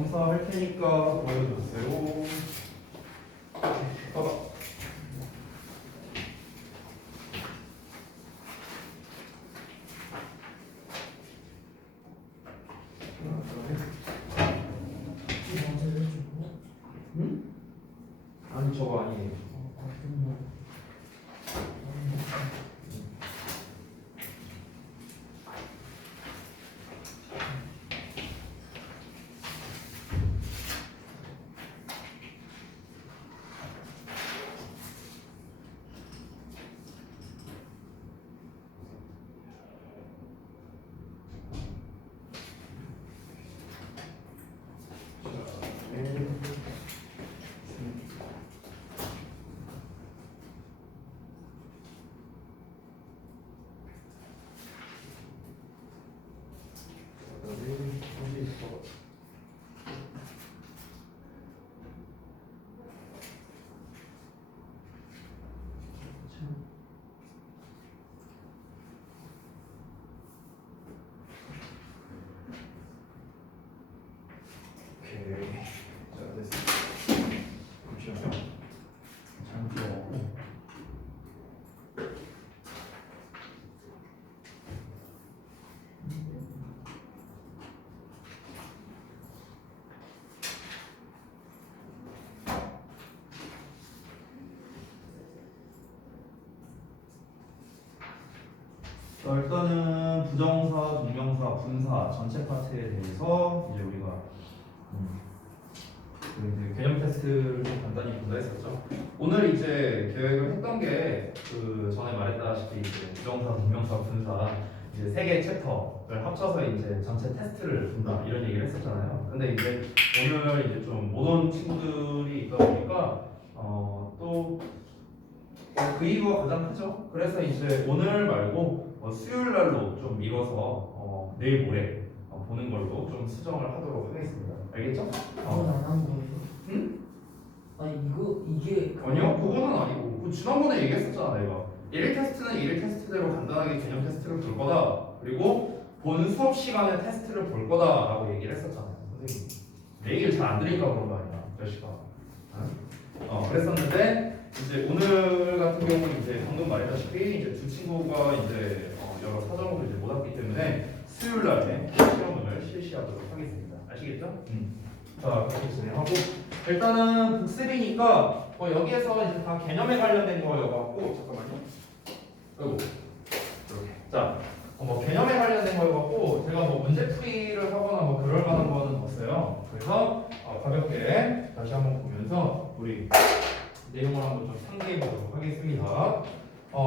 검사할 테니까 보여주세요. 봐봐. 응? 아니 저거 아니에요. 오케이. 자, 됐어. 잠시만요. 잘 들어가고. 자, 일단은 부정사, 동명사, 분사 전체 파트에 대해서 이제 우리가 그 이제 개념 테스트를 좀 간단히 본다 했었죠. 오늘 이제 계획을 했던 게 그 전에 말했다시피 이제 부정사, 동명사, 분사 이제 세 개의 챕터를 합쳐서 이제 전체 테스트를 본다 이런 얘기를 했었잖아요. 근데 이제 오늘 이제 좀 못 온 친구들이 있다 보니까 또 그 이유가 가장 크죠. 그래서 이제 오늘 말고 수요일 날로 좀 미뤄서 내일 모레 보는 걸로 좀 수정을 하도록 하겠습니다. 알겠죠? 그건 안 한 거예요? 응? 아니 이게 아니요, 그거는 아니고. 그 지난번에 얘기했었잖아, 내가. 1일 테스트는 1일 테스트대로 간단하게 개념 테스트를 볼 거다. 그리고 본 수업 시간에 테스트를 볼 거다라고 얘기를 했었잖아요, 선생님. 내 얘기를 잘 안 들으니까 그런 거 아니야, 자식아. 그랬었는데 이제 오늘 같은 경우는 이제 방금 말했다시피 이제 두 친구가 이제 여러 사정으로 이제 못 왔기 때문에 수요일 날에 시험을 실시하도록 하겠습니다. 아시겠죠? 자, 그렇게 진행하고 일단은 복습이니까 여기에서 이제 다 개념에 관련된 거여갖고 잠깐만요. 아이고 이렇게 자, 개념에 관련된 거여갖고 제가 문제풀이를 하거나 그럴 만한 거는 없어요. 그래서 가볍게 다시 한번 보면서 우리 내용을 한번 좀 상기해 보도록 하겠습니다.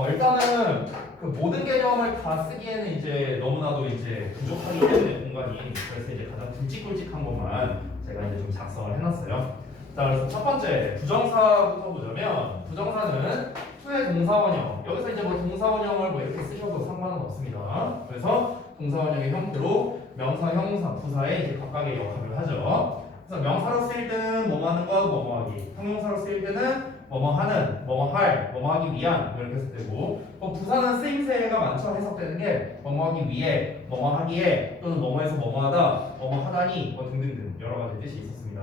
일단은 그 모든 개념을 다 쓰기에는 이제 너무나도 이제 부족하기 때문에 공간이 그래서 이제 가장 굵직굵직한 것만 제가 이제 좀 작성을 해놨어요. 자, 그래서 첫 번째 부정사부터 보자면 부정사는 투의 동사원형 여기서 이제 동사원형을 이렇게 쓰셔도 상관은 없습니다. 그래서 동사원형의 형태로 명사, 형사, 부사에 이제 각각의 역할을 하죠. 그래서 명사로 쓰일 때는 뭐하는 것, 뭐하기. 형용사로 쓰일 때는 뭐뭐하는, 뭐뭐할, 뭐뭐하기 위한 이렇게 쓸 때고 부사는 쓰임새가 많죠. 해석되는 게 뭐뭐하기 위해, 뭐뭐하기에 또는 뭐뭐해서 뭐뭐하다, 뭐뭐하다니 등등등 여러 가지 뜻이 있었습니다.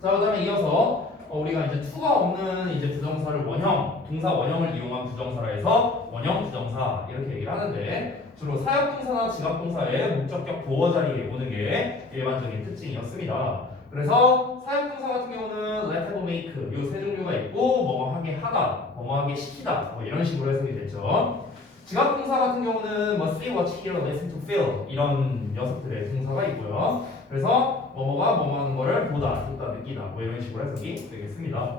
자, 그다음에 이어서 우리가 이제 투가 없는 이제 부정사를 원형, 동사 원형을 이용한 부정사라 해서 원형 부정사 이렇게 얘기를 하는데 주로 사역동사나 지각동사의 목적격 보어 자리에 오는 게 일반적인 특징이었습니다. 그래서 사역동사 같은 경우는 let, have, make 이 세 종류가 있고 뭐뭐하게 하다, 뭐뭐하게 시키다 이런 식으로 해석이 됐죠. 지각동사 같은 경우는 see, watch, hear, listen to, feel 이런 녀석들의 동사가 있고요. 그래서 뭐뭐가 뭐뭐하는 거를 보다, 듣다, 느끼다 이런 식으로 해석이 되겠습니다.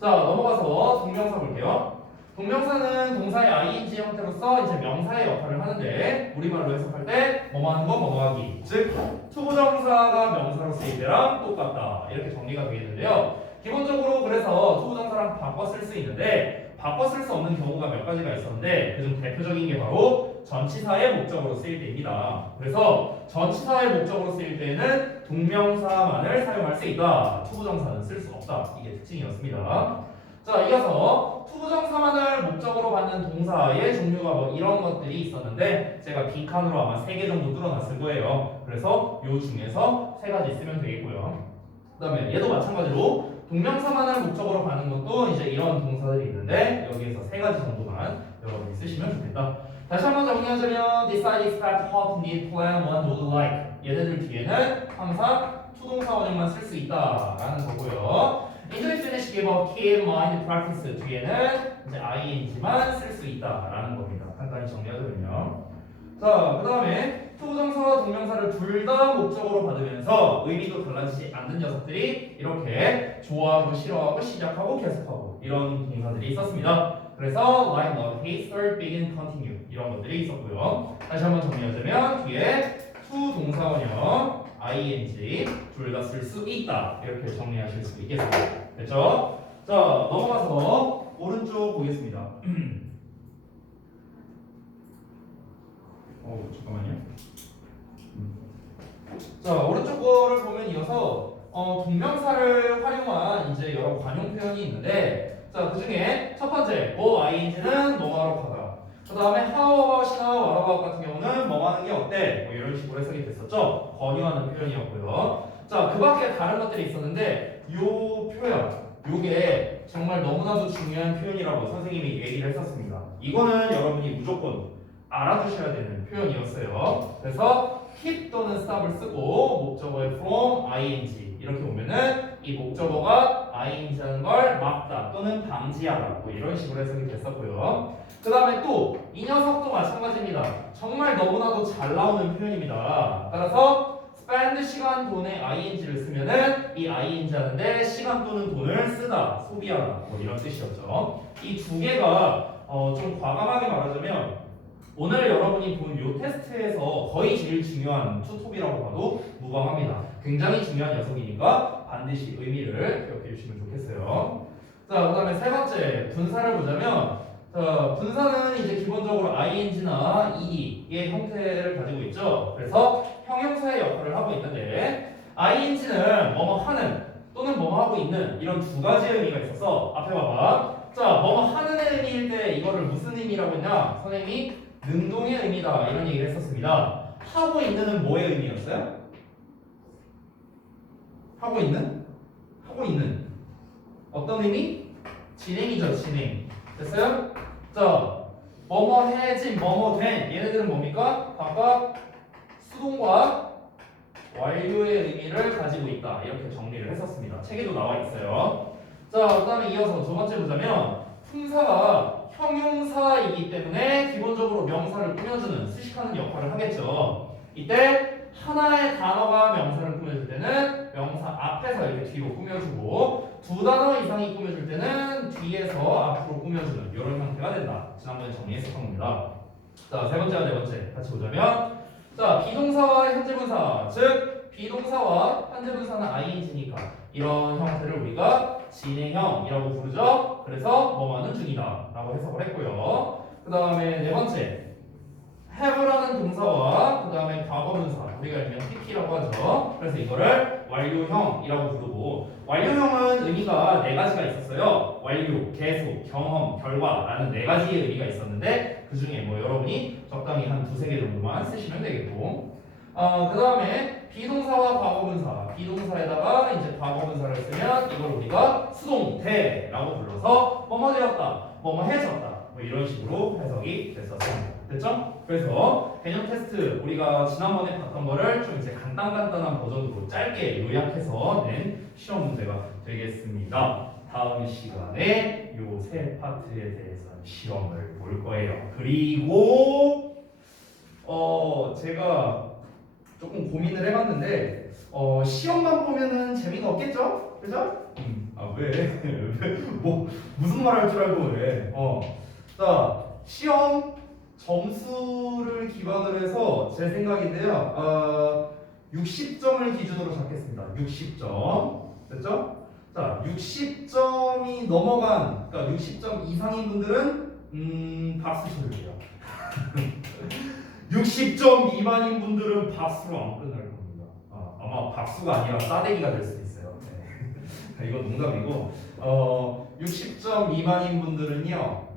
자, 넘어가서 동명사 볼게요. 동명사는 동사의 ing 형태로서 이제 명사의 역할을 하는데 우리말로 해석할 때 뭐뭐하는 거 뭐뭐하기 즉 투부정사가 명사로 쓰일 때랑 똑같다 이렇게 정리가 되겠는데요. 기본적으로 그래서 투부정사랑 바꿔 쓸 수 있는데 바꿔 쓸 수 없는 경우가 몇 가지가 있었는데 그중 대표적인 게 바로 전치사의 목적으로 쓰일 때입니다. 그래서 전치사의 목적으로 쓰일 때는 동명사만을 사용할 수 있다. 투부정사는 쓸 수 없다. 이게 특징이었습니다. 자, 이어서 투부정사만을 목적으로 받는 동사의 종류가 뭐 이런 것들이 있었는데 제가 빈칸으로 아마 3개 정도 뚫어놨을 거예요. 그래서 요 중에서 3가지 쓰면 되겠고요. 그 다음에 얘도 마찬가지로 동명사만을 목적으로 받는 것도 이제 이런 동사들이 있는데 여기에서 3가지 정도만 여러분이 쓰시면 좋겠다. 다시 한번 정리하자면 decide, expect, hope, need, plan, want, would, like 얘네들 뒤에는 항상 투동사 원형만 쓸 수 있다라는 거고요. enjoy, finish, give up, keep, mind, practice 뒤에는 이제 ing만 쓸 수 있다라는 겁니다. 간단히 정리하자면요. 자, 그 다음에 투부정사와 동명사를 둘 다 목적으로 받으면서 의미도 달라지지 않는 녀석들이 이렇게 좋아하고 싫어하고 시작하고 계속하고 이런 동사들이 있었습니다. 그래서 like, love, hate, start, begin, continue 이런 것들이 있었고요. 다시 한번 정리하자면 뒤에 to 동사원형 ing 둘 다 쓸 수 있다 이렇게 정리하실 수 있겠습니다. 됐죠? 자, 넘어가서 오른쪽 보겠습니다. 잠깐만요. 자, 오른쪽 거를 보면 이어서 동명사를 활용한 이제 여러 관용 표현이 있는데 자, 그 중에 첫 번째 뭐 ing는 뭐하러 가다. 그 다음에 how about이나 what about 같은 경우는 뭐 하는 게 어때? 뭐 이런 식으로 해석이 됐었죠. 권유하는 표현이었고요. 자, 그 밖에 다른 것들이 있었는데 요 표현 요게 정말 너무나도 중요한 표현이라고 선생님이 얘기를 했었습니다. 이거는 여러분이 무조건 알아두셔야 되는 표현이었어요. 그래서 keep 또는 stop을 쓰고 목적어에 from ing 이렇게 오면은 이 목적어가 ing라는 걸 막다 또는 방지하다 뭐 이런 식으로 해석이 됐었고요. 그 다음에 또 이 녀석도 마찬가지입니다. 정말 너무나도 잘 나오는 표현입니다. 따라서 spend 시간 돈에 ing를 쓰면은 이 ing 하는데 시간 또는 돈을 쓰다 소비하다 뭐 이런 뜻이었죠. 이 두 개가 좀 과감하게 말하자면 오늘 여러분이 본 이 테스트에서 거의 제일 중요한 투톱이라고 봐도 무방합니다. 굉장히 중요한 녀석이니까 반드시 의미를 기억해 주시면 좋겠어요. 자, 그 다음에 세 번째 분사를 보자면 자, 분사는 이제 기본적으로 ing나 ed의 형태를 가지고 있죠. 그래서 형용사의 역할을 하고 있는데 ing는 뭐뭐 하는 또는 뭐뭐 하고 있는 이런 두 가지의 의미가 있어서 앞에 봐봐. 자, 뭐뭐 하는 의미일 때 이거를 무슨 의미라고 했냐? 선생님이 능동의 의미다 이런 얘기를 했었습니다. 하고 있는은 뭐의 의미였어요? 하고 있는? 하고 있는 어떤 의미? 진행이죠. 진행. 됐어요? 자, 뭐뭐 해진, 뭐뭐 된 얘네들은 뭡니까? 각각 수동과 완료의 의미를 가지고 있다 이렇게 정리를 했었습니다. 책에도 나와 있어요. 자, 그 다음에 이어서 두 번째 보자면 품사가 형용사이기 때문에 기본적으로 명사를 꾸며주는 수식하는 역할을 하겠죠. 이때 하나의 단어가 명사를 꾸며줄 때는 명사 앞에서 이렇게 뒤로 꾸며주고 두 단어 이상이 꾸며줄 때는 뒤에서 앞으로 꾸며주는 이런 형태가 된다. 지난번에 정리했었던 겁니다. 자, 세 번째와 네 번째 같이 보자면 자, 비동사와 현재분사 즉 비동사와 현재분사는 ing니까 이런 형태를 우리가 진행형이라고 부르죠. 그래서 뭐뭐하는 중이다 라고 해석을 했고요. 그 다음에 네 번째 have라는 동사와 그 다음에 과거분사 우리가 일명 pp라고 하죠. 그래서 이거를 완료형이라고 부르고 완료형은 의미가 네 가지가 있었어요. 완료, 계속, 경험, 결과라는 네 가지의 의미가 있었는데 그 중에 뭐 여러분이 적당히 한 두세 개 정도만 쓰시면 되겠고 그 다음에 비동사와 과거분사 비동사에다가 이제 과거분사를 쓰면 이걸 우리가 수동태라고 불러서 뭐뭐 되었다, 뭐뭐 해졌다 뭐 이런 식으로 해석이 됐었습니다. 됐죠? 그래서 개념 테스트 우리가 지난번에 봤던 거를 좀 이제 간단한 버전으로 짧게 요약해서 낸 시험 문제가 되겠습니다. 다음 시간에 요 세 파트에 대해서 시험을 볼 거예요. 그리고 제가 조금 고민을 해봤는데 시험만 보면은 재미가 없겠죠? 그죠? 아 왜? 뭐 무슨 말 할 줄 알고 왜? 자 시험 점수를 기반으로 해서 제 생각인데요. 60점을 기준으로 잡겠습니다. 60점 됐죠? 자 60점이 넘어간 그러니까 60점 이상인 분들은 박수 쳐주세요. 60점 미만인 분들은 박수로 안 끝날 겁니다. 아마 박수가 아니라 싸대기가 될 수도 있어요. 네. 이거 농담이고 60점 미만인 분들은요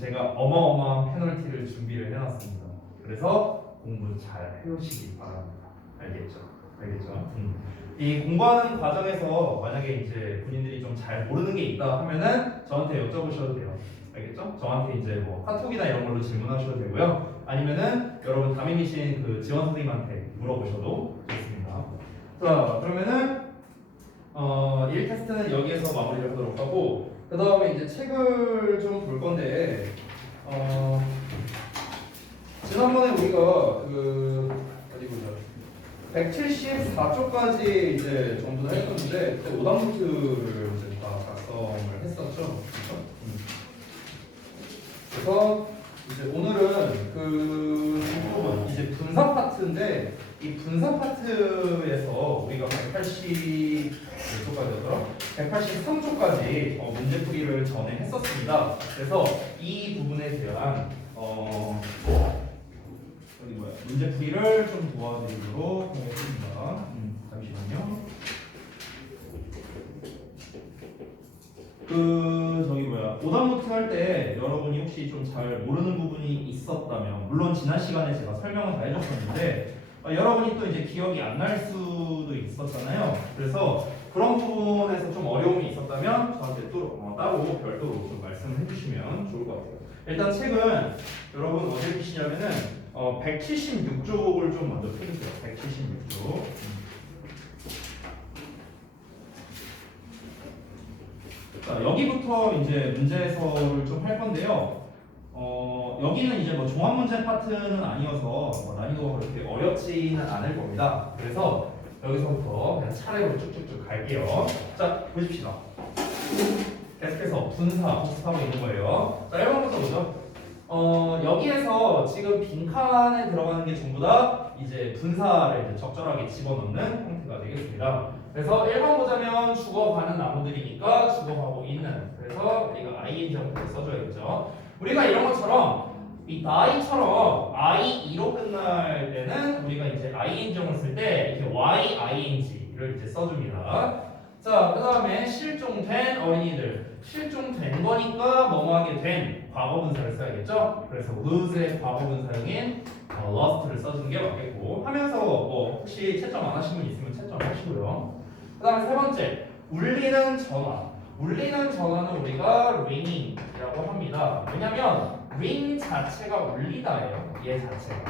제가 어마어마한 페널티를 준비를 해놨습니다. 그래서 공부 잘 해오시기 바랍니다. 알겠죠? 알겠죠? 이 공부하는 과정에서 만약에 이제 본인들이 좀 잘 모르는 게 있다 하면은 저한테 여쭤보셔도 돼요. 알겠죠? 저한테 이제 뭐 카톡이나 이런 걸로 질문하셔도 되고요. 아니면은 여러분 담임이신 그 지원 선생님한테 물어보셔도 좋습니다. 자, 그러면은 1 테스트는 여기에서 마무리를 하도록 하고 그 다음에 이제 책을 좀 볼 건데 지난번에 우리가 어디 보자 174쪽까지 이제 전부를 했었는데 그때 오답노트를 이제 다 작성을 했었죠. 그렇죠? 그래서 이제 오늘은 그 부분 이제 분사 파트인데 이 분사 파트에서 우리가 183쪽까지 문제풀이를 전에 했었습니다. 그래서 이 부분에 대한 문제풀이를 좀 도와드리도록 하겠습니다. 잠시만요. 오답노트 할 때 여러분이 혹시 좀 잘 모르는 부분이 있었다면 물론 지난 시간에 제가 설명을 다 해줬었는데 여러분이 또 이제 기억이 안 날 수도 있었잖아요. 그래서 그런 부분에서 좀 어려움이 있었다면 저한테 또 따로 별도로 좀 말씀을 해주시면 좋을 것 같아요. 일단 책은 여러분 어디 보시냐면은 176쪽을 좀 먼저 펴주세요. 176쪽. 자, 여기부터 이제 문제서를 좀 할 건데요. 여기는 이제 뭐 종합 문제 파트는 아니어서 뭐 난이도가 그렇게 어렵지는 않을 겁니다. 그래서 여기서부터 그냥 차례로 쭉쭉쭉 갈게요. 자, 보십시다. 계속해서 분사 복습하고 있는 거예요. 자, 1번부터 보죠. 여기에서 지금 빈칸에 들어가는 게 전부 다 이제 분사를 이제 적절하게 집어넣는 형태가 되겠습니다. 그래서 1번 보자면 죽어가는 나무들이니까 죽어가고 있는. 그래서 우리가 ing 형태를 써줘야겠죠. 우리가 이런 것처럼 이 die처럼 i2로 끝날 때는 우리가 이제 ing을 쓸 때 이렇게 ying를 이제 써줍니다. 자, 그 다음에 실종된 어린이들. 실종된 거니까 뭐뭐하게 된 과거분사를 써야겠죠. 그래서 lose의 과거분사형인 lost를 써주는 게 맞겠고 하면서 뭐 혹시 채점 안 하신 분 있으면 채점 하시고요. 그 다음에 세 번째, 울리는 전화. 울리는 전화는 우리가 ring이라고 합니다. 왜냐면 ring 자체가 울리다예요. 얘 자체가.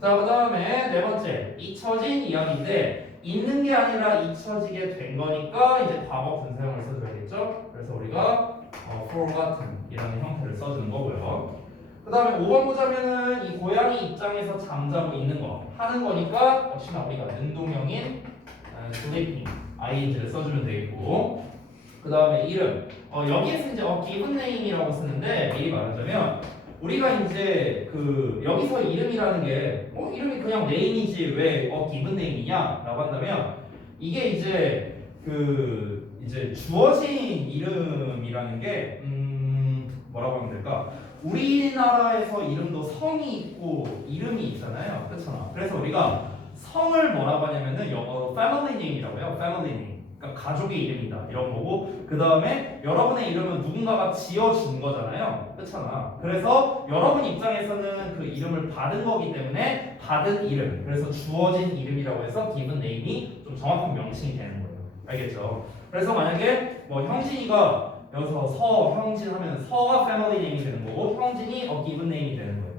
자, 그 다음에 네 번째, 잊혀진 이야기인데 있는 게 아니라 잊혀지게 된 거니까 이제 과거 분사형을 써줘야겠죠. 그래서 우리가 forgotten이라는 형태를 써주는 거고요. 그 다음에 5번 보자면은 이 고양이 입장에서 잠자고 있는 거 하는 거니까 역시나 우리가 능동형인 sleeping ing를 써주면 되겠고, 그 다음에 이름 여기에서 이제 given name이라고 쓰는데 미리 말하자면 우리가 이제 여기서 이름이라는 게 이름이 그냥 name이지 왜 given name이냐라고 한다면 이게 이제 이제 주어진 이름이라는 게 뭐라고 하면 될까? 우리나라에서 이름도 성이 있고 이름이 있잖아요. 그렇잖아. 그래서 우리가 성을 뭐라고 하냐면은 영어로 family name이라고 해요. family name. 그러니까 가족의 이름이다 이런 거고, 그 다음에 여러분의 이름은 누군가가 지어준 거잖아요. 그렇잖아. 그래서 여러분 입장에서는 그 이름을 받은 거기 때문에 받은 이름, 그래서 주어진 이름이라고 해서 given name이 좀 정확한 명칭이 되는 거예요. 알겠죠? 그래서 만약에 뭐 형진이가 여기서 서형진 하면 서가 family name이 되는 거고 형진이 given name이 되는 거예요.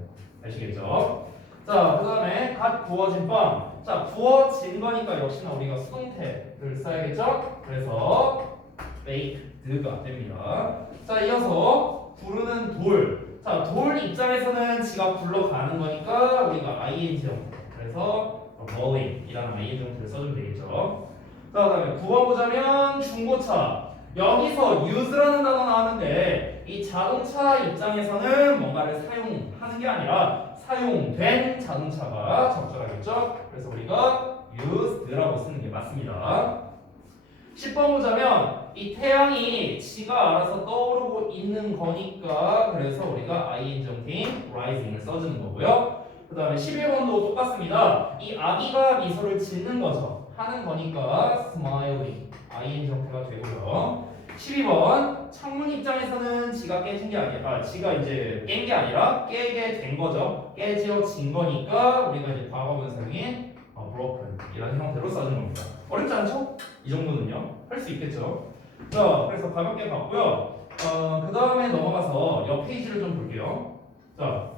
아시겠죠? 자, 그 다음에 갓 구워진 빵. 자, 구워진 거니까 역시나 우리가 수동태를 써야겠죠? 그래서 baked가 됩니다. 자, 이어서 부르는 돌. 자, 돌 입장에서는 지가 굴러가는 거니까 우리가 ing 형태. 그래서 rolling 이라는 ing 형태를 써주면 되겠죠. 자, 그 다음에 구워보자면 중고차. 여기서 use라는 단어 나왔는데 이 자동차 입장에서는 뭔가를 사용하는 게 아니라 사용된 자동차가 적절하겠죠? 그래서 우리가 used라고 쓰는 게 맞습니다. 10번 보자면 이 태양이 지가 알아서 떠오르고 있는 거니까 그래서 우리가 ing 형태인 rising을 써주는 거고요. 그 다음에 11번도 똑같습니다. 이 아기가 미소를 짓는 거죠. 하는 거니까 smiling ing 형태가 되고요. 12번 창문 입장에서는 지가 깨진 게 아니라 지가 이제 깬 게 아니라 깨게 된 거죠. 깨지어진 거니까 우리가 이제 과거분사형인 broken 이런 형태로 써주는 겁니다. 어렵지 않죠? 이 정도는요. 할 수 있겠죠. 자, 그래서 가볍게 봤고요. 그 다음에 넘어가서 옆 페이지를 좀 볼게요. 자,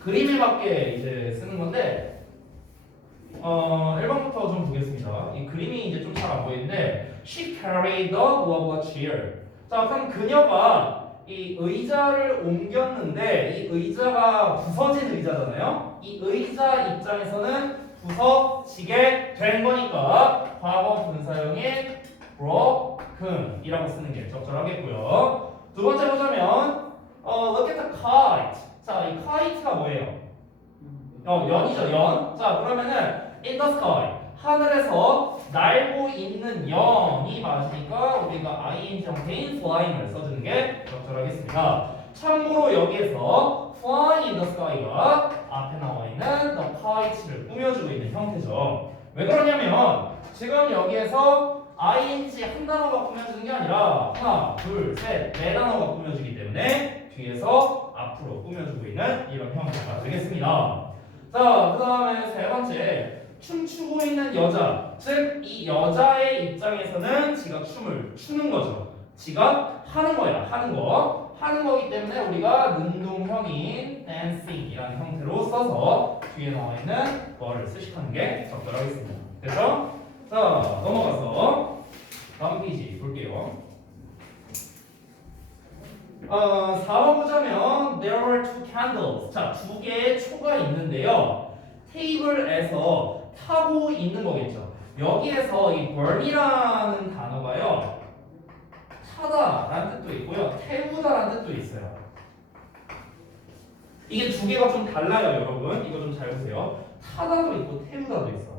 그림에 맞게 이제 쓰는 건데 1번부터 좀 보겠습니다. 이 그림이 이제 좀 잘 안 보이는데 She carried the blah blah chair. 자, 그럼 그녀가 이 의자를 옮겼는데 이 의자가 부서진 의자잖아요. 이 의자 입장에서는 부서지게 된 거니까 과거 분사형인 broken 이라고 쓰는 게 적절하겠고요. 두 번째 보자면 look at the kite. 자, 이 kite가 뭐예요? 연이죠, 연. 자, 그러면은 in the sky 하늘에서 날고 있는 연이 맞으니까 우리가 ing 형태인 flying을 써주는 게 적절하겠습니다. 참고로 여기에서 flying in the sky가 앞에 나와 있는 the kite를 꾸며주고 있는 형태죠. 왜 그러냐면 지금 여기에서 ing 한 단어가 꾸며주는 게 아니라 하나, 둘, 셋, 네 단어가 꾸며주기 때문에 뒤에서 앞으로 꾸며주고 있는 이런 형태가 되겠습니다. 자, 그 다음에 세 번째 춤추고 있는 여자, 즉 이 여자의 입장에서는 지가 춤을 추는 거죠. 지가 하는 거야, 하는 거기 때문에 우리가 능동형인 dancing이라는 형태로 써서 뒤에 나와 있는 거를 수식하는 게 적절하겠습니다. 됐죠? 자, 넘어가서 다음 페이지 볼게요. 4번 보자면 there were two candles. 자, 두 개의 초가 있는데요. 테이블에서 타고 있는 거겠죠. 여기에서 이 burn이라는 단어가요. 타다라는 뜻도 있고요. 태우다라는 뜻도 있어요. 이게 두 개가 좀 달라요, 여러분. 이거 좀 잘 보세요. 타다도 있고 태우다도 있어.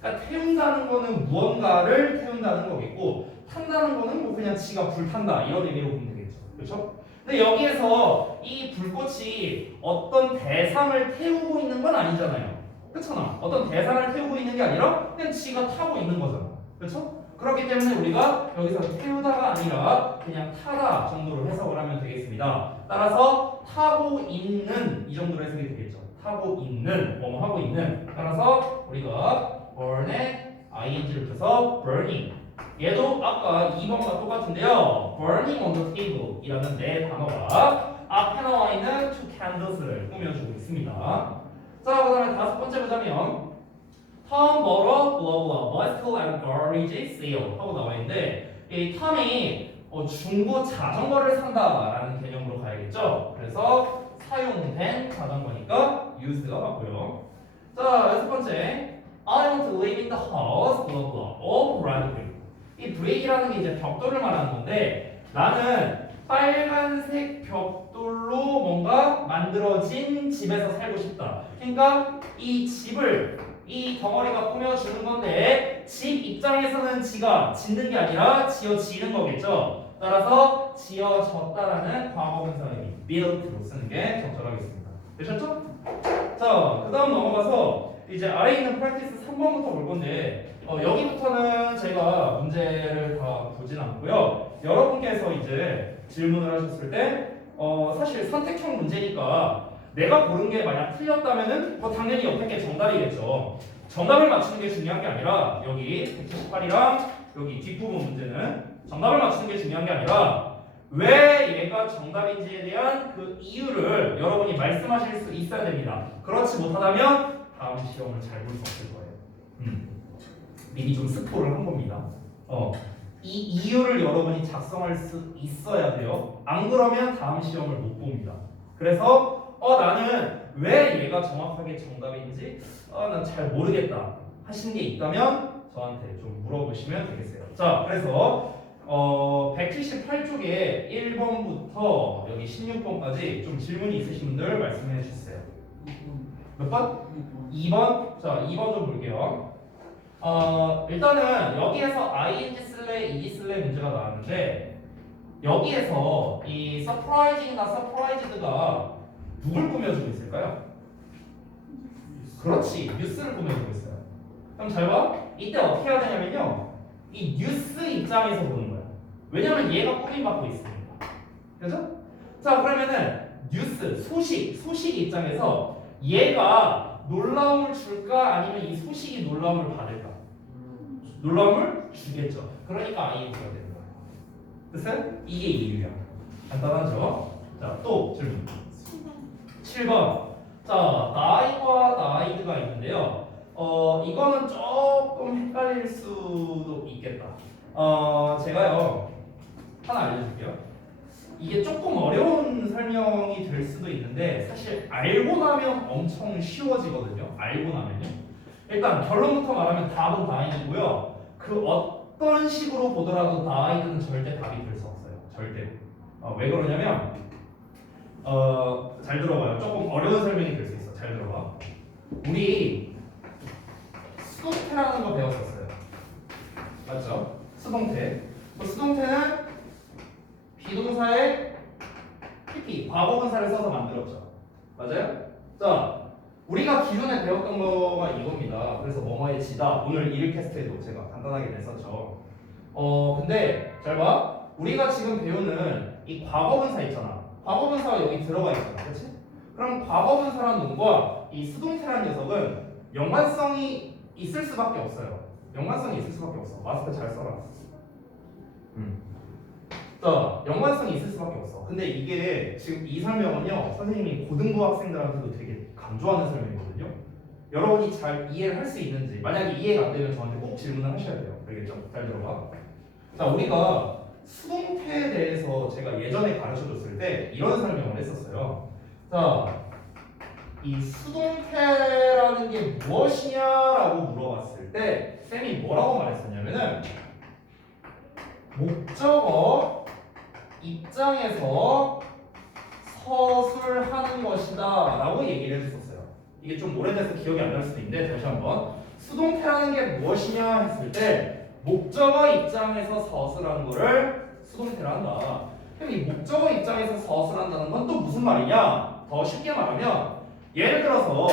그러니까 태운다는 거는 무언가를 태운다는 거겠고 탄다는 거는 뭐 그냥 지가 불탄다 이런 의미로 보면 되겠죠. 그렇죠? 근데 여기에서 이 불꽃이 어떤 대상을 태우고 있는 건 아니잖아요. 그렇잖아. 어떤 대상을 태우고 있는 게 아니라 그냥 지가 타고 있는 거잖아. 그렇죠? 그렇기 때문에 우리가 여기서 태우다가 아니라 그냥 타다 정도로 해석을 하면 되겠습니다. 따라서 타고 있는 이 정도로 해석이 되겠죠. 타고 있는, 뭐뭐 하고 있는. 따라서 우리가 burn에 ing를 써서 burning. 얘도 아까 2번과 똑같은데요. burning on the table 이라는 네 단어가 앞에 나와 있는 two candles를 꾸며주고 있습니다. 자, 그 다음에 다섯 번째 보자면 Tom bought a blah blah bicycle at a garage sale 하고 나와 있는데 이 톰이 중고 자전거를 산다라는 개념으로 가야겠죠. 그래서 사용된 자전거니까 used가 맞고요. 자, 여섯 번째 I want to live in the house blah blah all red brick. 이 브레이크라는 게 이제 벽돌을 말하는 건데 나는 빨간색 벽돌로 뭔가 만들어진 집에서 살고 싶다. 그러니까 이 집을 이 덩어리가 꾸며주는 건데 집 입장에서는 지가 짓는 게 아니라 지어지는 거겠죠. 따라서 지어졌다라는 과거분사형이 built로 쓰는 게 적절하겠습니다. 되셨죠? 자, 그 다음 넘어가서 이제 아래에 있는 프랙티스 3번부터 볼 건데 여기부터는 제가 문제를 다 보진 않고요. 여러분께서 이제 질문을 하셨을 때 사실 선택형 문제니까 내가 고른 게 만약 틀렸다면은 당연히 옆에 게 정답이겠죠. 정답을 맞추는 게 중요한 게 아니라 여기 178이랑 여기 뒷부분 문제는 정답을 맞추는 게 중요한 게 아니라 왜 얘가 정답인지에 대한 그 이유를 여러분이 말씀하실 수 있어야 됩니다. 그렇지 못하다면 다음 시험을 잘 볼 수 없을 거예요. 미리 좀 스포를 한 겁니다. 이 이유를 여러분이 작성할 수 있어야 돼요. 안 그러면 다음 시험을 못 봅니다. 그래서 나는 왜 얘가 정확하게 정답인지 난 잘 모르겠다 하신 게 있다면 저한테 좀 물어보시면 되겠어요. 자, 그래서 178쪽에 1번부터 여기 16번까지 좀 질문이 있으신 분들 말씀해 주세요. 몇 번? 2번? 자, 2번 좀 볼게요. 일단은 여기에서 ing 쓸래 ed 쓸래 문제가 나왔는데 여기에서 이 surprising이나 surprised가 누굴 꾸며주고 있을까요? 그렇지, 뉴스를 꾸며주고 있어요. 그럼 잘 봐. 이때 어떻게 해야 되냐면요. 이 뉴스 입장에서 보는 거야. 왜냐면 얘가 꾸밈받고 있으니까. 그죠? 자, 그러면은 뉴스, 소식 입장에서 얘가 놀라움을 줄까 아니면 이 소식이 놀라움을 받을까? 놀라움을 주겠죠. 그러니까 ING가 되는 거야. 됐어요? 이게 이유야. 간단하죠? 자, 또 질문. 7번. 자, 나이와 나이드가 있는데요. 이거는 조금 헷갈릴 수도 있겠다. 제가요 하나 알려줄게요. 이게 조금 어려운 설명이 될 수도 있는데 사실 알고 나면 엄청 쉬워지거든요. 알고 나면요. 일단 결론부터 말하면 답은 다행이고요. 그 어떤 식으로 보더라도 나이드는 절대 답이 될 수 없어요. 절대. 왜 그러냐면 잘 들어봐요. 조금 어려운 설명이 될 수 있어. 잘 들어봐. 우리 수동태라는 거 배웠었어요. 맞죠? 수동태. 수동태는 비동사에 PP, 과거분사를 써서 만들었죠. 맞아요? 자, 우리가 기존에 배웠던 거가 이겁니다. 그래서 뭐뭐의 지다. 오늘 1일 캐스트에도 제가 간단하게 냈었죠. 근데 잘 봐. 우리가 지금 배우는 이 과거분사 있잖아. 과거분사가 여기 들어가 있잖아. 그렇지? 그럼 과거분사라는 놈과 이 수동태라는 녀석은 연관성이 있을 수밖에 없어요. 연관성이 있을 수밖에 없어. 마스크 잘 써라. 자, 연관성이 있을 수밖에 없어. 근데 이게 지금 이 설명은요, 선생님이 고등부 학생들한테도 되게 강조하는 설명이거든요. 여러분이 잘 이해를 할 수 있는지, 만약에 이해가 안 되면 저한테 꼭 질문을 하셔야 돼요. 알겠죠? 잘 들어봐. 자, 우리가 수동태에 대해서 제가 예전에 가르쳐줬을 때 이런 설명을 했었어요. 자, 이 수동태라는 게 무엇이냐라고 물어봤을 때 쌤이 뭐라고 말했었냐면은 목적어 입장에서 서술하는 것이다 라고 얘기를 했었어요. 이게 좀 오래돼서 기억이 안 날 수도 있는데 다시 한번 수동태라는 게 무엇이냐 했을 때 목적어 입장에서 서술하는 거를 수동태라 한다. 그럼 이 목적어 입장에서 서술한다는 건 또 무슨 말이냐? 더 쉽게 말하면 예를 들어서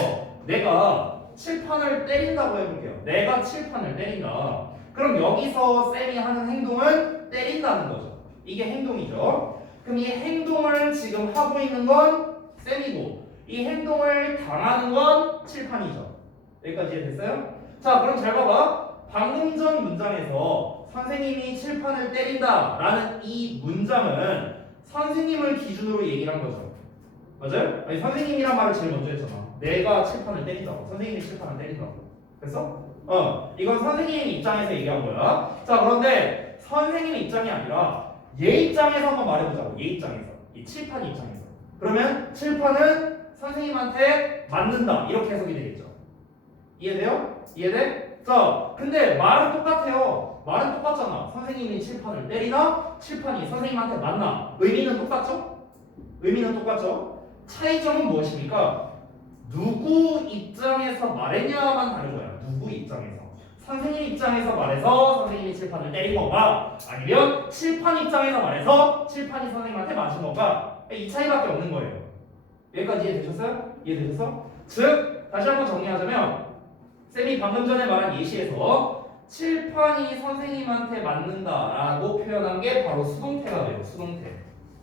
내가 칠판을 때린다고 해볼게요. 내가 칠판을 때린다. 그럼 여기서 쌤이 하는 행동은 때린다는 거죠. 이게 행동이죠. 그럼 이 행동을 지금 하고 있는 건 쌤이고 이 행동을 당하는 건 칠판이죠. 여기까지 이해됐어요? 자, 그럼 잘 봐봐. 방금 전 문장에서 선생님이 칠판을 때린다 라는 이 문장은 선생님을 기준으로 얘기를 한 거죠. 맞아요? 아니, 선생님이란 말을 제일 먼저 했잖아. 내가 칠판을 때린다고. 선생님이 칠판을 때린다고. 됐어? 이건 선생님 입장에서 얘기한 거야. 자, 그런데 선생님 입장이 아니라 얘 입장에서 한번 말해보자고. 얘 입장에서. 이 칠판 입장에서. 그러면 칠판은 선생님한테 맞는다. 이렇게 해석이 되겠죠. 이해돼요? 이해돼? 자, 근데 말은 똑같아요. 말은 똑같잖아. 선생님이 칠판을 때리나? 칠판이 선생님한테 맞나? 의미는 똑같죠? 의미는 똑같죠? 차이점은 무엇입니까? 누구 입장에서 말했냐만 다른 거야. 누구 입장에서. 선생님 입장에서 말해서 선생님이 칠판을 때린 건가? 아니면 칠판 입장에서 말해서 칠판이 선생님한테 맞은 건가? 이 차이밖에 없는 거예요. 여기까지 이해되셨어요? 이해되셨어? 즉, 다시 한번 정리하자면 쌤이 방금 전에 말한 예시에서 칠판이 선생님한테 맞는다라고 표현한 게 바로 수동태가 돼요. 수동태.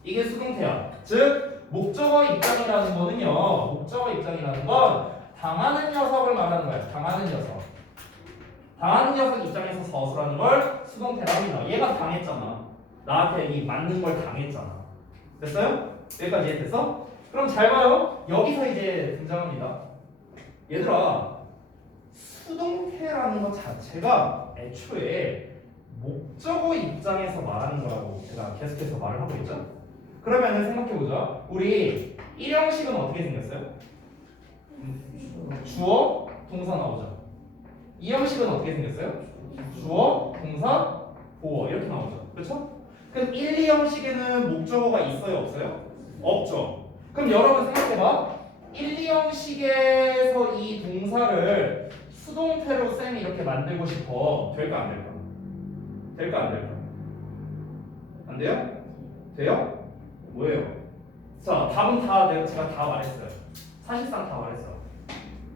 이게 수동태야. 즉, 목적어 입장이라는 거는요. 목적어 입장이라는 건 당하는 녀석을 말하는 거야. 당하는 녀석. 당하는 녀석 입장에서 서술하는 걸 수동태라고 합니다. 얘가 당했잖아. 나한테 이 맞는 걸 당했잖아. 됐어요? 여기까지 이해됐어? 그럼 잘 봐요. 여기서 이제 등장합니다. 얘들아, 수동태라는 것 자체가 애초에 목적어 입장에서 말하는 거라고 제가 계속해서 말을 하고 있죠. 그러면은 생각해보자. 우리 1형식은 어떻게 생겼어요? 주어, 동사 나오죠. 2형식은 어떻게 생겼어요? 주어, 동사, 보어 이렇게 나오죠. 그렇죠? 그럼 1, 2형식에는 목적어가 있어요? 없어요? 없죠. 그럼 여러분 생각해봐. 1, 2형식에서 이 동사를 수동태로 쌤이 이렇게 만들고 싶어. 될까 안 될까? 될까 안 될까? 안 돼요? 돼요? 뭐예요? 자, 답은 다 제가 다 말했어요. 사실상 다 말했어.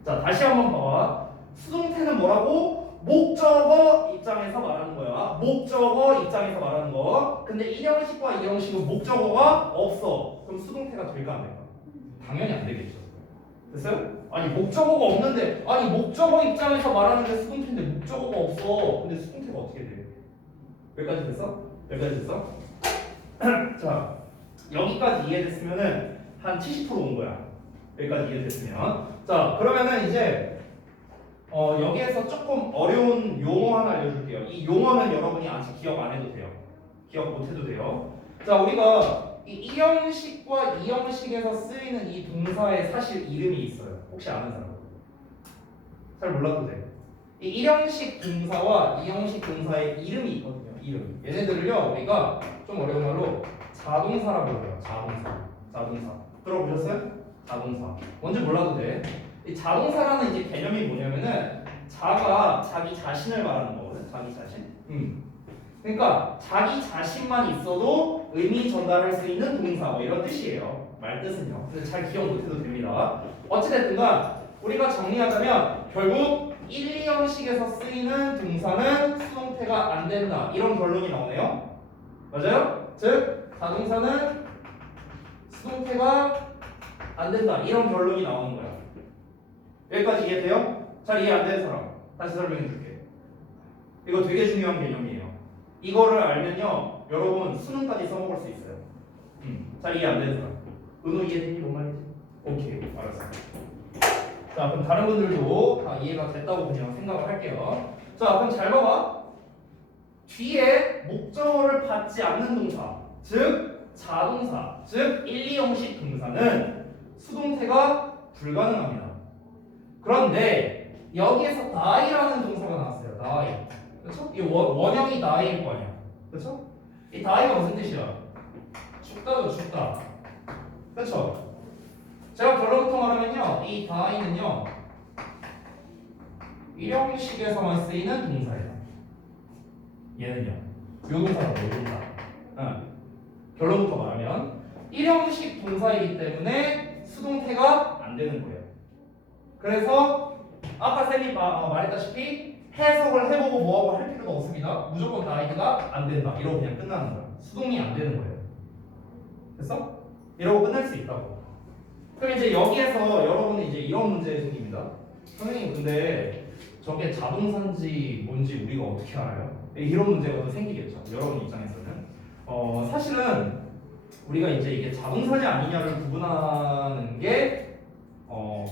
자, 다시 한번 봐봐. 수동태는 뭐라고? 목적어 입장에서 말하는 거야. 목적어 입장에서 말하는 거. 근데 1형식과 2형식은 목적어가 없어. 그럼 수동태가 될까 안 될까? 당연히 안 되겠죠. 됐어요? 아니 목적어가 없는데 아니 목적어 입장에서 말하는데 수동태인데 목적어가 없어. 근데 수동태가 어떻게 돼? 여기까지 됐어? 여기까지 됐어? 자 여기까지 이해됐으면은 한 70%온 거야. 여기까지 이해됐으면. 자 그러면은 이제 여기에서 조금 어려운 용어 하나 알려줄게요. 이 용어는 여러분이 아직 기억 안 해도 돼요. 기억 못 해도 돼요. 자 우리가 이 1형식과 2형식에서 쓰이는 이 동사에 사실 이름이 있어요. 혹시 아는 사람? 잘 몰라도 돼. 이 1형식 동사와 2형식 동사의 이름이 있거든요. 이름. 얘네들을요 우리가 좀 어려운 말로 자동사라고 해요. 자동사. 들어보셨어요? 자동사. 뭔지 몰라도 돼. 이 자동사라는 이제 개념이 뭐냐면은 자가 자기 자신을 말하는 거거든. 자기 자신. 그러니까 자기 자신만 있어도 의미 전달할 수 있는 동사 뭐 이런 뜻이에요. 말 뜻은요. 근데 잘 기억 못해도 됩니다. 어찌됐든간 우리가 정리하자면 결국 1, 2형식에서 쓰이는 동사는 수동태가 안 된다. 이런 결론이 나오네요. 맞아요? 즉 자동사는 수동태가 안 된다. 이런 결론이 나오는 거야. 여기까지 이해돼요? 잘 이해 안 되는 사람 다시 설명해 줄게. 이거 되게 중요한 개념이에요. 이거를 알면요 여러분 수능까지 써먹을 수 있어요. 잘 이해 안 되는 사람 은호 이해되니? 뭔 말이지? 오케이 알았어. 자 그럼 다른 분들도 다 이해가 됐다고 그냥 생각을 할게요. 자 그럼 잘 봐봐. 뒤에 목적어를 받지 않는 동사 즉 자동사 즉 1, 2형식 동사는 수동태가 불가능합니다. 그런데 여기에서 die라는 동사가 나왔어요. die. 그렇죠? 이 원형이 die일 거 아니야. 그렇죠? 이 die가 무슨 뜻이야? 죽다죠, 죽다. 그렇죠? 제가 결론부터 말하면요, 이 die는요 1형식에서만 쓰이는 동사예요. 얘는요, 요 동사라고, 요 동사. 결론부터 말하면 1형식 동사이기 때문에 수동태가 안 되는 거예요. 그래서 아까 쌤이 말했다시피 해석을 해보고 뭐하고 할 필요도 없습니다. 무조건 die가 안 된다. 이러고 그냥 끝나는 거야. 수동이 안 되는 거예요. 됐어? 이러고 끝날 수 있다고. 그럼 이제 여기에서 여러분이 이제 이런 문제 생깁니다. 선생님 근데 저게 자동사인지 뭔지 우리가 어떻게 알아요? 이런 문제가 또 생기겠죠. 여러분 입장에서는 사실은 우리가 이제 이게 자동사냐 아니냐를 구분하는 게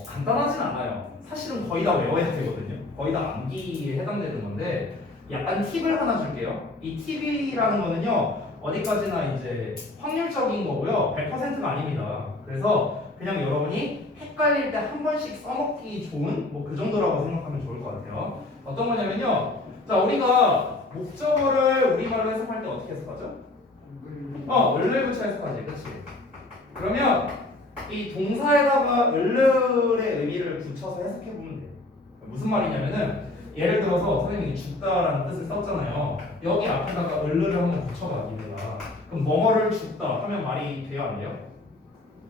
간단하진 않아요. 사실은 거의 다 외워야 되거든요. 거의 다 암기에 해당되는 건데 약간 팁을 하나 줄게요. 이 팁이라는 거는요 어디까지나 이제 확률적인 거고요 100%가 아닙니다. 그래서 그냥 여러분이 헷갈릴 때 한 번씩 써먹기 좋은 뭐 그 정도라고 생각하면 좋을 것 같아요. 어떤 거냐면요, 자 우리가 목적어를 우리말로 해석할 때 어떻게 해석하죠? 을을 붙여 해석하지, 그렇지? 그러면 이 동사에다가 을의 의미를 붙여서 해석해 보면 돼. 무슨 말이냐면은 예를 들어서 선생님이 죽다라는 뜻을 썼잖아요. 여기 앞에다가 을을 한번 붙여봐, 니네가. 그럼 뭐뭐를 죽다 하면 말이 돼요, 안 돼요?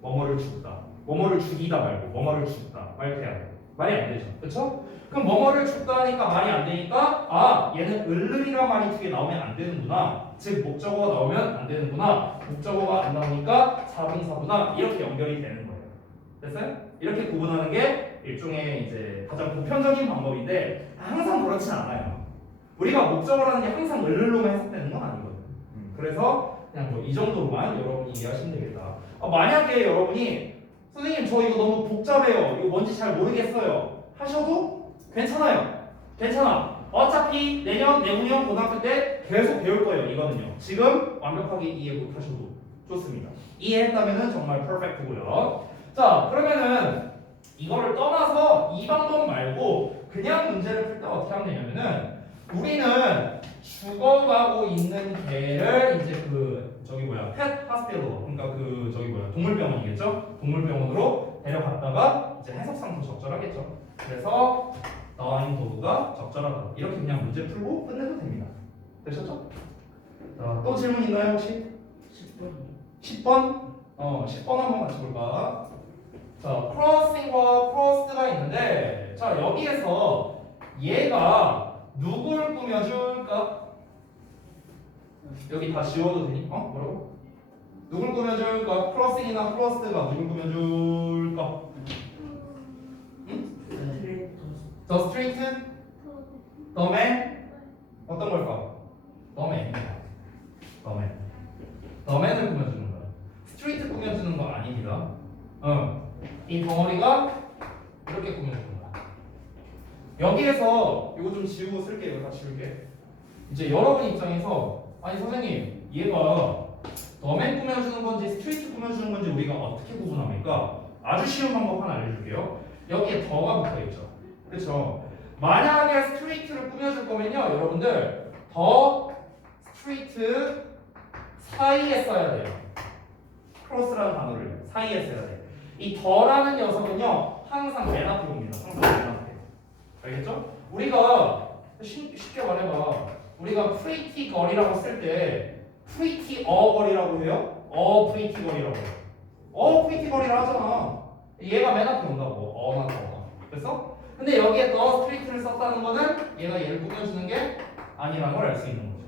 뭐뭐를 죽다, 뭐뭐를 죽이다 말고 뭐뭐를 죽다 말 돼야 돼. 말이 안 되죠, 그렇죠? 그럼 뭐뭐를 죽다 하니까 말이 안 되니까 아 얘는 을을이란 말이 두 개 나오면 안 되는구나. 즉 목적어가 나오면 안 되는구나. 목적어가 안 나오니까 자동사구나. 이렇게 연결이 되는 거예요. 됐어요? 이렇게 구분하는 게 일종의 이제 가장 보편적인 방법인데 항상 그렇진 않아요. 우리가 목적어라는 게 항상 을을로만 해석되는 건 아니거든요. 그래서 그냥 뭐 이 정도로만 여러분이 이해하시면 되겠다. 만약에 여러분이 선생님 저 이거 너무 복잡해요, 이거 뭔지 잘 모르겠어요 하셔도 괜찮아요. 괜찮아. 어차피 내년, 내후년 고등학교 때 계속 배울 거예요. 이거는요. 지금 완벽하게 이해 못하셔도 좋습니다. 이해했다면은 정말 퍼펙트고요. 자 그러면은 이거를 떠나서 이 방법 말고 그냥 문제를 풀 때 어떻게 하면 되냐면은 우리는 죽어가고 있는 개를 이제 펫 하스피털, 그러니까 동물병원이겠죠? 동물병원으로 데려갔다가 이제 해석상 더 적절하겠죠. 그래서 dying dog가 적절하다. 이렇게 그냥 문제 풀고 끝내도 됩니다. 되셨죠? 자, 또 질문 있나요 혹시? 10번? 10번 한번 같이 볼까? 자, crossing과 cross가 있는데 자 여기에서 얘가 누굴 꾸며줄까? 여기 다 지워도 되니? 뭐라고? 누굴 꾸며줄까? 크로싱이나 클러스트가 누굴 꾸며줄까? 더 스트레이트? 더 맨? 어떤 걸까? 더 맨입니다. 더 맨. 더 맨을 꾸며주는 거야. 스트레이트 꾸며주는 거 아닙니다. 이 덩어리가 이렇게 꾸며주는 거야. 여기에서 이거 좀 지우고 쓸게요. 다 지울게. 이제 여러분 입장에서 아니 선생님 얘가 더맨 꾸며주는 건지 스트레이트 꾸며주는 건지 우리가 어떻게 구분합니까? 아주 쉬운 방법 하나 알려줄게요. 여기에 더가 붙어있죠. 그렇죠? 만약에 스트레이트를 꾸며줄 거면요 여러분들 더 스트레이트 사이에 써야 돼요. 크로스라는 단어를 사이에 써야 돼요. 이 더라는 녀석은요 항상 맨 앞에 옵니다. 항상 맨 앞에. 알겠죠? 우리가 쉽게 말해봐. 우리가 pretty girl이라고 쓸 때 pretty a girl이라고 해요? pretty girl이라고 해요. pretty girl이라 하잖아. 얘가 맨 앞에 온다고. 어나 더가. 됐어? 근데 여기에 the straight를 썼다는 거는 얘가 얘를 꾸며주는 게 아니라는 걸 알 수 있는 거죠.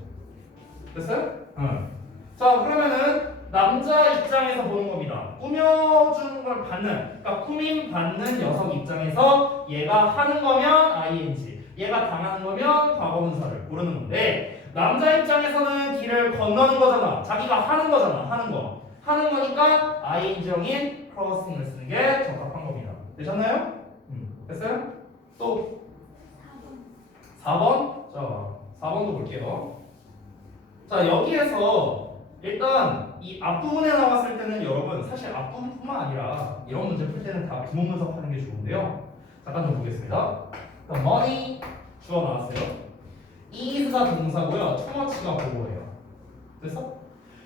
됐어요? 응. 자 그러면은 남자 입장에서 보는 겁니다. 꾸며주는 걸 받는, 그러니까 꾸밈 받는 녀석 입장에서 얘가 하는 거면 ing, 얘가 당하는 거면 과거분사를 고르는 건데 남자 입장에서는 길을 건너는 거잖아. 자기가 하는 거잖아. 하는 거. 하는 거니까 ing형인 crossing을 쓰는 게 적합한 겁니다. 되셨나요? 됐어요? 또 4번. 자 4번도 볼게요. 자 여기에서 일단 이 앞부분에 나왔을 때는 여러분 사실 앞부분뿐만 아니라 이런 문제 풀 때는 다 구문 분석하는 게 좋은데요. 잠깐 좀 보겠습니다. 그럼 money 주어 나왔어요. is가 동사고요. too much가 보고예요. 됐어?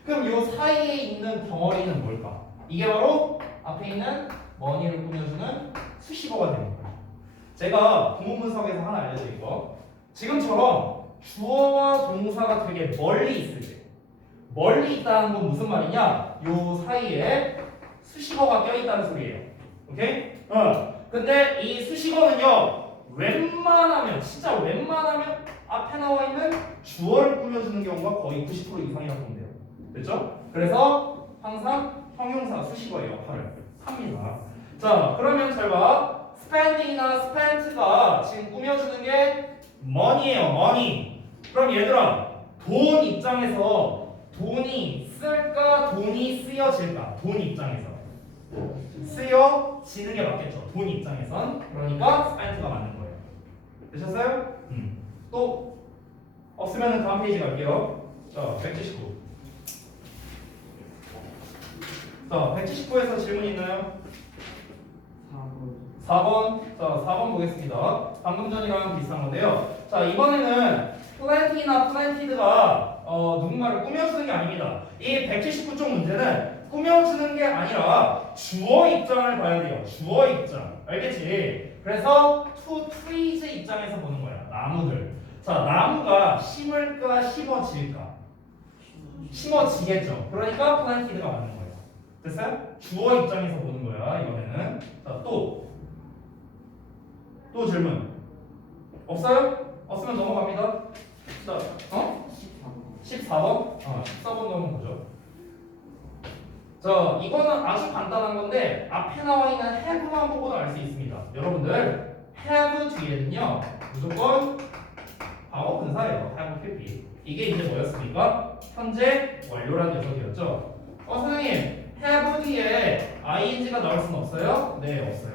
그럼 이 사이에 있는 덩어리는 뭘까? 이게 바로 앞에 있는 money를 꾸며주는 수식어가 되는 거예요. 제가 구문 분석에서 하나 알려드릴 거. 지금처럼 주어와 동사가 되게 멀리 있을 때 멀리 있다는 건 무슨 말이냐? 요 사이에 수식어가 껴있다는 소리예요. 오케이? 근데 이 수식어는요 웬만하면 진짜 웬만하면 앞에 나와 있는 주어를 꾸며주는 경우가 거의 90% 이상이라고 보면 돼요. 됐죠? 그래서 항상 형용사 수식어의 역할을 합니다. 자 그러면 잘 봐. spending이나 spent가 지금 꾸며주는 게 money예요. money. 그럼 얘들아 돈 입장에서 돈이 쓸까 돈이 쓰여질까? 돈 입장에서 쓰여지는 게 맞겠죠. 돈 입장에선. 그러니까 spent가 맞는 거예요. 되셨어요? 또 없으면 다음 페이지 갈게요. 자 179. 자 179에서 질문 있나요? 4번. 자 4번 보겠습니다. 방금 전이랑 비슷한 건데요. 자 이번에는 플랜티나 플랜티드가 누군가를 꾸며주는 게 아닙니다. 이 179쪽 문제는 꾸며주는 게 아니라 주어 입장을 봐야 돼요. 주어 입장. 알겠지? 그래서 to trees 입장에서 보는 거야. 나무들. 자 나무가 심을까 심어질까? 심어지겠죠. 그러니까 플랜티드가 맞는 거예요. 됐어요? 주어 입장에서 보는 거야 이번에는. 자 또 질문 없어요? 없으면 넘어갑니다. 자 14번? 14번도 한번 보죠. 자 이거는 아주 간단한 건데 앞에 나와 있는 have만 보고도 알 수 있습니다. 여러분들 have 뒤에는요 무조건 과거 분사예요. have PP. 이게 이제 뭐였습니까? 현재 완료란 녀석이었죠. 선생님 have 뒤에 ing가 나올 수는 없어요? 네 없어요.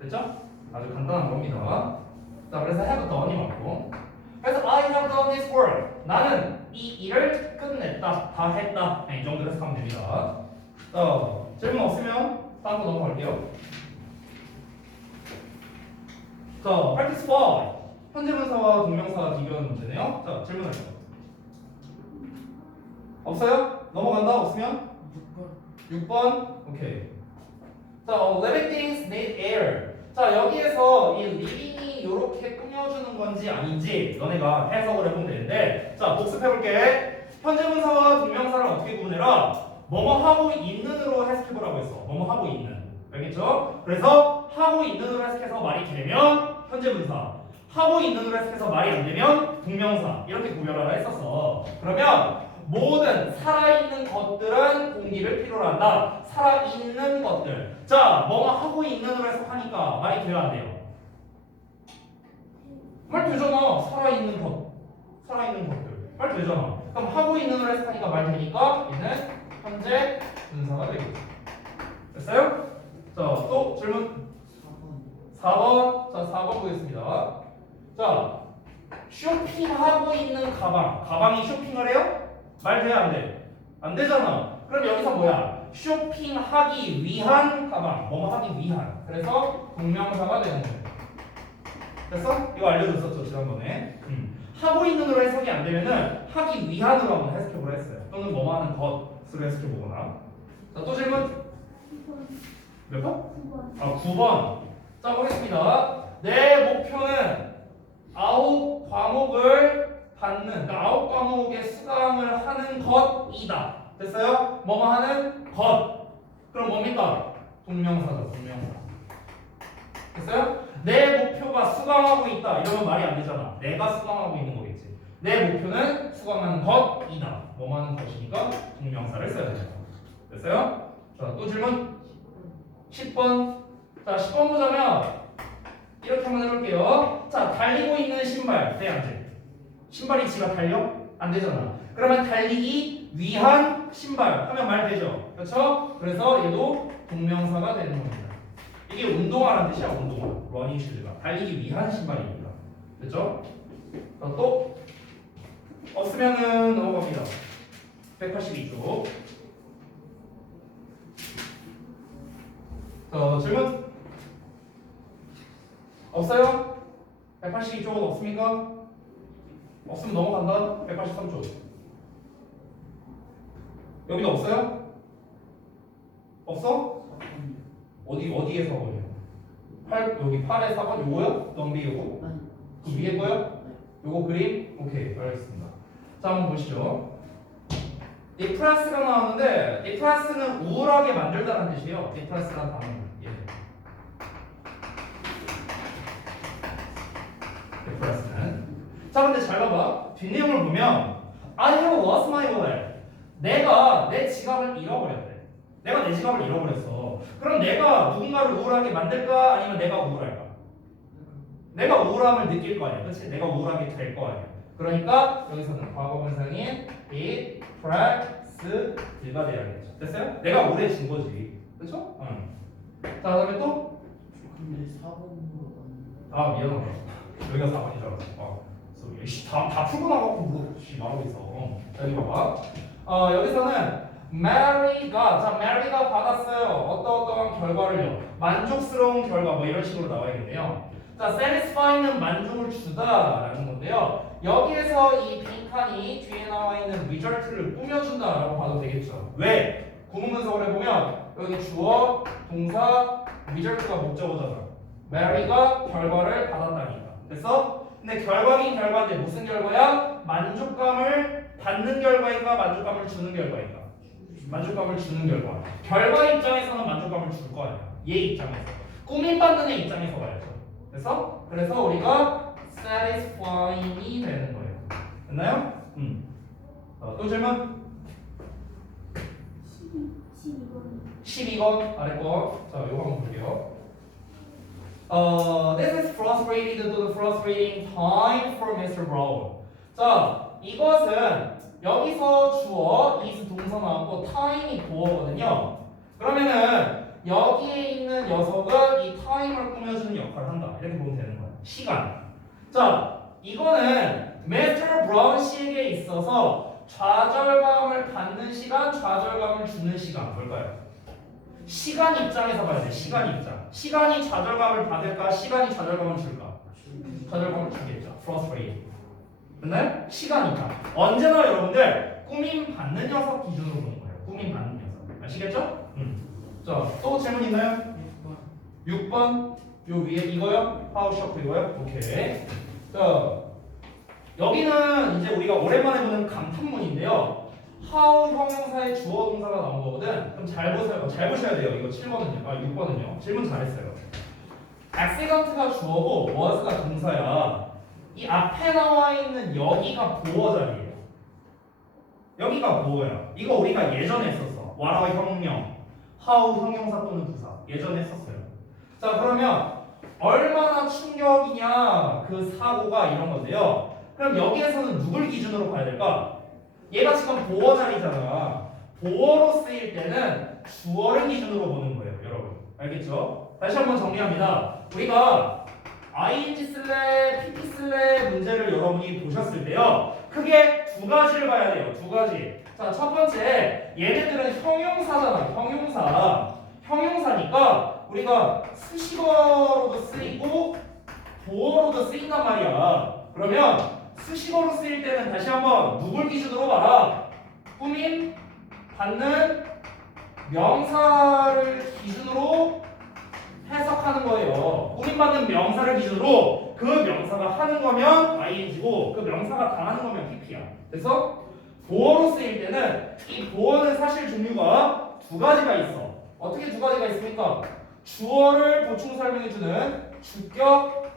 됐죠? 아주 간단한 겁니다. 자 그래서 have done이 맞고 그래서 I have done this work. 나는 이 일을 끝냈다. 다 했다. 이 정도로 해석하면 됩니다. 질문 없으면 다음 거 넘어갈게요. 자, practice 5. 현재 분사와 동명사 비교하는 문제네요. 자, 질문할게요. 없어요? 넘어간다. 없으면? 6번. 오케이. 자, living things need air. 자, 여기에서 이 living이 이렇게 꾸며주는 건지 아닌지 너네가 해석을 해보면 되는데, 자, 복습해볼게. 현재 분사와 동명사를 어떻게 구분해라? 뭐뭐 하고 있는으로 해석해보라고 했어. 뭐뭐 하고 있는. 알겠죠? 그래서 하고 있는으로 해석해서 말이 길면 현재 분사. 하고 있는으로 해석해서 말이 안 되면 동명사 이렇게 구별하라 했었어. 그러면 모든 살아있는 것들은 공기를 필요로 한다. 살아있는 것들. 자, 뭐가 하고 있는으로 해석하니까 말이 돼야 안 돼요? 말 되잖아. 살아있는 것. 살아있는 것들. 말 되잖아. 그럼 하고 있는으로 해석하니까 말 되니까 얘는 현재 분사가 되겠죠. 됐어요? 자, 또 질문 4번. 4번. 자, 4번 보겠습니다. 자, 쇼핑하고 있는 가방. 가방이 쇼핑을 해요? 말 돼야 안 돼? 안 되잖아. 그럼 여기서 뭐야? 쇼핑하기 위한 가방. 뭐뭐 하기 위한. 그래서 동명사가 되는 거예요. 됐어? 이거 알려줬었죠, 지난번에. 하고 있는으로 해석이 안 되면은 하기 위한으로 한번 해석해보라 했어요. 또는 뭐뭐 하는 것으로 해석해보거나. 자, 또 질문. 몇 번? 9번. 아, 9번. 자, 보겠습니다. 내 목표는 9과목을 받는, 그러니까 9과목의 수강을 하는 것이다. 됐어요? 뭐뭐 하는 것. 그럼 뭡니까? 동명사죠, 동명사. 됐어요? 내 목표가 수강하고 있다. 이러면 말이 안 되잖아. 내가 수강하고 있는 거겠지. 내 목표는 수강하는 것이다. 뭐뭐 하는 것이니까 동명사를 써야 돼요. 됐어요? 자, 또 질문. 10번. 자, 10번 보자면 이렇게 한번 해볼게요. 자, 달리고 있는 신발. 돼, 안 돼? 신발이 지가 달려? 안 되잖아. 그러면 달리기 위한 신발 하면 말 되죠? 그렇죠? 그래서 얘도 동명사가 되는 겁니다. 이게 운동화라는 뜻이야, 운동화. 러닝 슈즈가. 달리기 위한 신발입니다. 됐죠? 자, 또 없으면은 넘어갑니다. 182쪽. 자, 질문? 없어요? 182쪽은 없습니까? 없으면 넘어간다. 183쪽. 여기도 없어요? 없어? 어디에 4번이요? 8, 여기 8에 4번 요거요? 넘비 요거? 아니. 그 위에 거요? 요거 그림? 오케이, 알겠습니다. 자, 한번 보시죠. 디프라스가 나오는데 디프라스는 우울하게 만들다는 뜻이에요. 디프라스라는 단어는. 예. 디프라스는. 자, 근데 잘 봐봐. 뒷내용을 보면 I have lost my wallet. 내가 내 지갑을 잃어버렸대. 내가 내 지갑을 잃어버렸어. 그럼 내가 누군가를 우울하게 만들까? 아니면 내가 우울할까? 내가 우울함을 느낄 거 아니야. 그렇지? 내가 우울하게 될 거 아니야. 그러니까 여기서는 과거분사인 depressed가 돼야겠죠. 됐어요? 내가 우울해진 거지. 그렇죠? 응. 자, 그다음에 또? 근데 4번으로 아, 미안하다. 여기가 4번인 줄 알았어. 다 풀고 나가고 뭐 말하고 있어. 자, 여기 봐봐. 여기서는 Mary가 받았어요. 어떠한 결과를요? 만족스러운 결과 뭐 이런 식으로 나와야겠네요. 자, satisfy는 만족을 주다라는 건데요. 여기에서 이 빈칸이 뒤에 나와 있는 result를 꾸며준다라고 봐도 되겠죠. 왜? 구문분석을 해보면 여기 주어, 동사, result가 목적어잖아. Mary가 결과를 받았다니까. 됐어? 근데 결과긴 결과인데 무슨 결과야? 만족감을 받는 결과인가 만족감을 주는 결과인가? 만족감을 주는 결과. 결과 입장에서는 만족감을 줄 거 아니야. 얘 입장에서. 꾸밈받는 애 입장에서 봐야죠. 그래서 우리가 satisfying이 되는 거예요. 됐나요? 또 질문? 12번. 12번 아래 거. 자, 요거 한번 볼게요. This is frustrated to the frustrating time for Mr. Brown. 자, 이것은 여기서 주어 is 동사 나왔고 time이 보어거든요. 그러면은 여기에 있는 녀석은 이 time을 꾸며주는 역할을 한다. 이렇게 보면 되는 거야. 시간. 자, 이거는 Mr. Brown 씨에게 있어서 좌절감을 받는 시간, 좌절감을 주는 시간 뭘까요? 시간 입장에서 봐야 돼. 시간 입장. 시간이 좌절감을 받을까? 시간이 좌절감을 줄까? 좌절감을 주겠죠. frustrated. 근데 시간이다. 언제나 여러분들 꾸밈 받는 녀석 기준으로 보는 거예요. 꾸밈 받는 녀석. 아시겠죠? 자, 또 질문 있나요? 6번. 요 위에 이거요? 파워 셔프 이거요? 오케이. 자, 여기는 이제 우리가 오랜만에 보는 감탄문인데요. how 형용사의 주어 동사가 나온 거거든. 그럼 잘 보세요. 잘 보셔야 돼요. 이거 7번은요. 6번은요. 질문 잘했어요. accident가 주어고 was가 동사야. 이 앞에 나와 있는 여기가 보어 자리예요. 여기가 보어야. 이거 우리가 예전에 했었어. 와라의 혁명, 하우 형용사 또는 부사 예전에 했었어요. 자 그러면 얼마나 충격이냐 그 사고가 이런 건데요. 그럼 여기에서는 누굴 기준으로 봐야 될까? 얘가 지금 보어 자리잖아. 보어로 쓰일 때는 주어를 기준으로 보는 거예요, 여러분. 알겠죠? 다시 한번 정리합니다. 우리가 ing 쓸래, pp 쓸래 문제를 여러분이 보셨을 때요. 크게 두 가지를 봐야 돼요. 두 가지. 자, 첫 번째, 얘네들은 형용사잖아. 형용사니까 우리가 수식어로도 쓰이고 보어로도 쓰인단 말이야. 그러면 수식어로 쓰일 때는 다시 한번 누굴 기준으로 봐라? 꾸밈, 받는, 명사를 기준으로 해석하는 거예요. 꾸밈받는 명사를 기준으로 그 명사가 하는 거면 ing고 그 명사가 당하는 거면 pp야. 그래서 보어로 쓰일 때는 이 보어는 사실 종류가 두 가지가 있어. 어떻게 두 가지가 있습니까? 주어를 보충 설명해주는 주격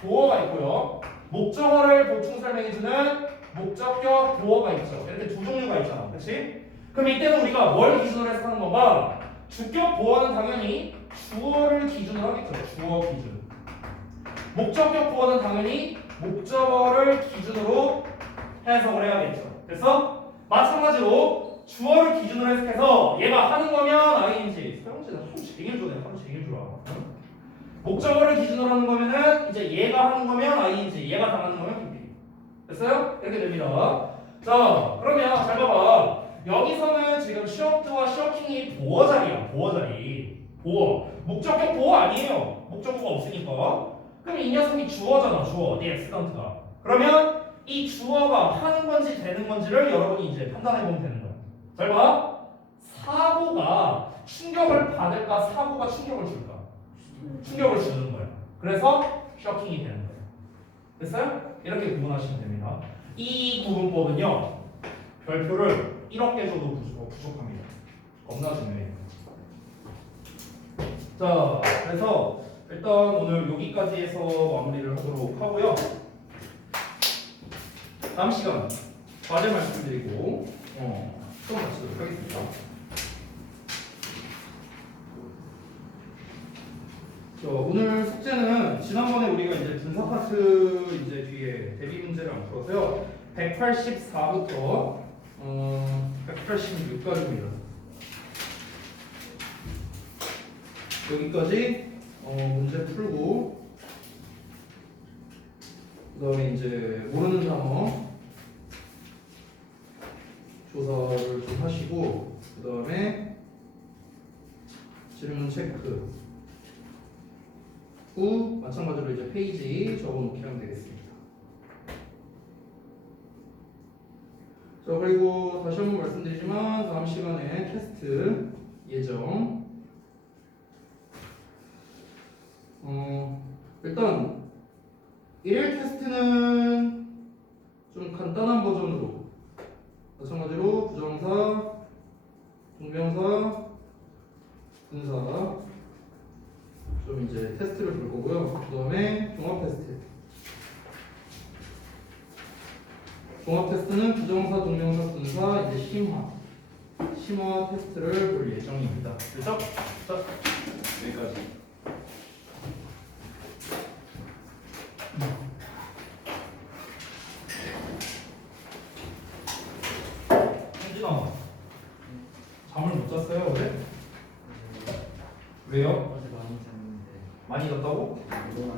보어가 있고요. 목적어를 보충 설명해주는 목적격 보어가 있죠. 이렇게 두 종류가 있잖아. 그렇지? 그럼 이때는 우리가 뭘 기준으로 해석하는 건가? 주격 보어는 당연히 주어를 기준으로 하겠죠. 주어 기준. 목적격 보어는 당연히 목적어를 기준으로 해석을 해야겠죠. 그래서 마찬가지로 주어를 기준으로 해석해서 얘가 하는 거면 ing. 서영진은 하루 종일 좋네. 하루 종일 좋아. 목적어를 기준으로 하는 거면은 이제 얘가 하는 거면 ing, 얘가 당하는 거면 pp. 됐어요? 이렇게 됩니다. 자, 그러면 잘 봐봐. 여기서는 지금 쉬어트와 쉬어킹이 보어 자리야. 보어 자리. 보어. 목적격 보어 아니에요. 목적어가 없으니까. 그럼 이 녀석이 주어잖아. 주어. the accident가. 그러면 이 주어가 하는 건지 되는 건지를 여러분이 이제 판단해 보면 되는 거야. 잘 봐. 사고가 충격을 받을까? 사고가 충격을 줄까? 충격을 주는 거야. 그래서 쇼킹이 되는 거예요. 됐어요? 이렇게 구분하시면 됩니다. 이 구분법은요. 별표를 1억 개 줘도 부족합니다. 겁나 중요해요. 자, 그래서 일단 오늘 여기까지 해서 마무리를 하도록 하고요. 다음 시간 과제 말씀드리고 수업 마치도록 하겠습니다. 오늘 숙제는 지난번에 우리가 이제 분사 파트 이제 뒤에 대비 문제를 안 풀어서요. 184부터 186까지입니다. 여기까지 문제 풀고 그다음에 이제 모르는 단어 조사를 좀 하시고 그다음에 질문 체크 후 마찬가지로 이제 페이지 적어놓기 하면 되겠습니다. 자 그리고 다시 한번 말씀드리지만 다음 시간에 테스트 예정. 일단 일일 테스트는 좀 간단한 버전으로 마찬가지로 부정사, 동명사, 분사 좀 이제 테스트를 볼 거고요. 그 다음에 종합 테스트. 종합 테스트는 부정사, 동명사, 분사, 이제 심화 테스트를 볼 예정입니다. 됐죠? 자, 여기까지. 현진아, 잠을 못 잤어요 어제? 왜요? 어제 많이 잤는데 많이 잤다고? 너무